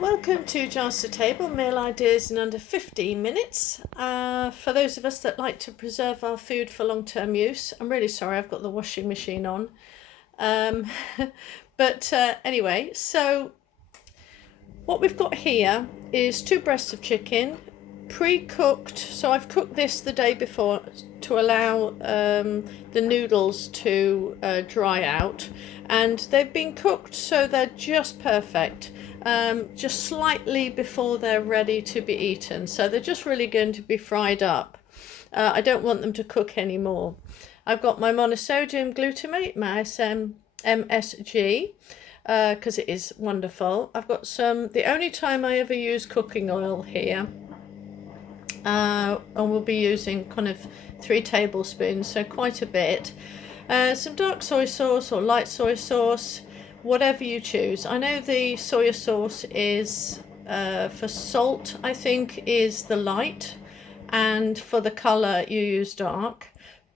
Welcome to Jars to Table, meal ideas in under 15 minutes. For those of us that like to preserve our food for long-term use, I'm really sorry I've got the washing machine on. Anyway, so what we've got here is 2 breasts of chicken, pre-cooked. So I've cooked this the day before to allow the noodles to dry out, and they've been cooked so they're just perfect. Just slightly before they're ready to be eaten, so they're just really going to be fried up. I don't want them to cook anymore. I've got my monosodium glutamate, my MSG, because it is wonderful. I've got the only time I ever use cooking oil here, and we'll be using kind of 3 tablespoons, so quite a bit. Some dark soy sauce or light soy sauce, whatever you choose. I know the soy sauce is for salt, I think, is the light, and for the colour you use dark,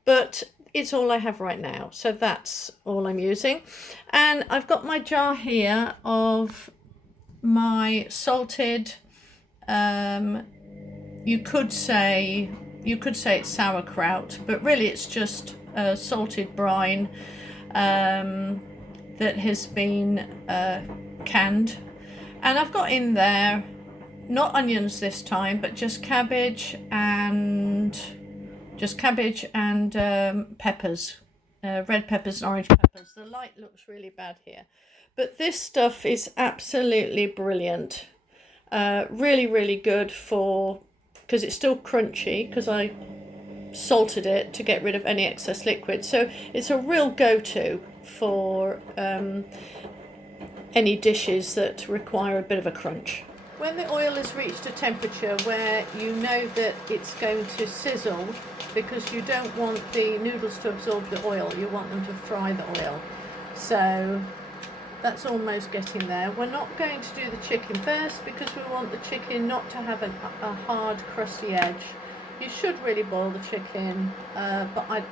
but it's all I have right now, so that's all I'm using. And I've got my jar here of my salted, you could say it's sauerkraut, but really it's just salted brine that has been canned. And I've got in there not onions this time, but just cabbage and peppers, red peppers and orange peppers. The light looks really bad here, but this stuff is absolutely brilliant. Really good because it's still crunchy, because I salted it to get rid of any excess liquid. So it's a real go-to for any dishes that require a bit of a crunch. When the oil has reached a temperature where you know that it's going to sizzle, because you don't want the noodles to absorb the oil, you want them to fry the oil. So that's almost getting there. We're not going to do the chicken first, because we want the chicken not to have a hard, crusty edge. You should really boil the chicken, but I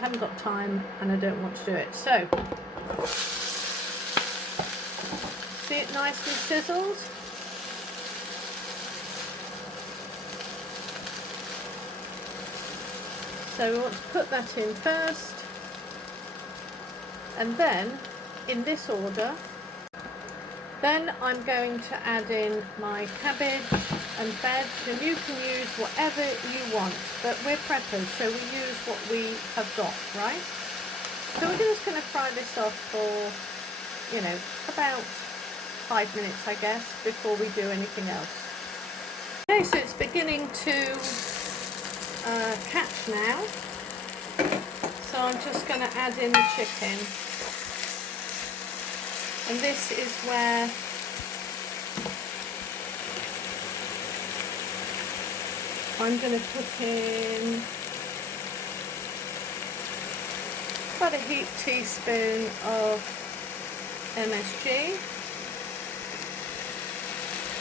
haven't got time and I don't want to do it. So, see it nicely sizzled? So we want to put that in first, and then, in this order, then I'm going to add in my cabbage and veg, and you can use whatever you want, but we're preppers, so we use what we have got, right? So we're just going to fry this off for, about 5 minutes, I guess, before we do anything else. Okay, so it's beginning to catch now, so I'm just going to add in the chicken. And this is where I'm going to put in about a heaped teaspoon of MSG.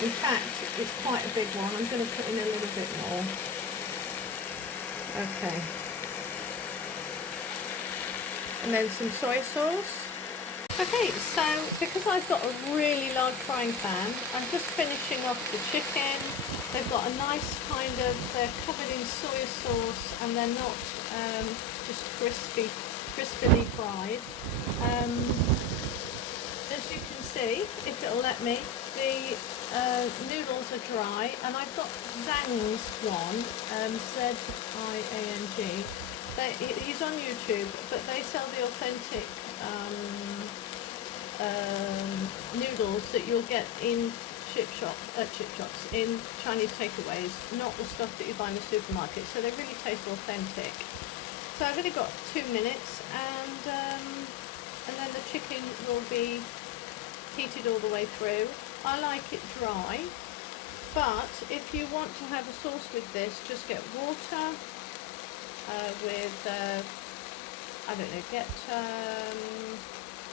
In fact, it's quite a big one. I'm going to put in a little bit more. Okay. And then some soy sauce. Okay, so because I've got a really large frying pan, I'm just finishing off the chicken. They've got a nice they're covered in soy sauce, and they're not just crispily fried. As you can see, if it'll let me, the noodles are dry, and I've got Zhang's one, Z-I-A-N-G. He's on YouTube, but they sell the authentic noodles that you'll get in chip shops, in Chinese takeaways, not the stuff that you buy in the supermarket. So they really taste authentic. So I've only got 2 minutes, and then the chicken will be heated all the way through. I like it dry, but if you want to have a sauce with this, just get water get a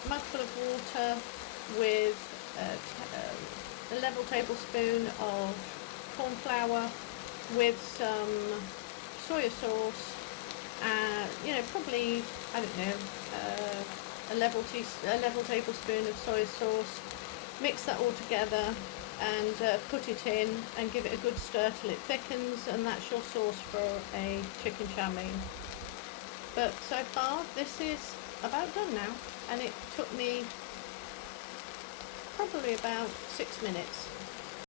mugful of water with a level tablespoon of corn flour with some soy sauce, probably, a level tablespoon of soy sauce. Mix that all together, and put it in and give it a good stir till it thickens, and that's your sauce for a chicken chow mein. But so far this is about done now, and it took me probably about 6 minutes.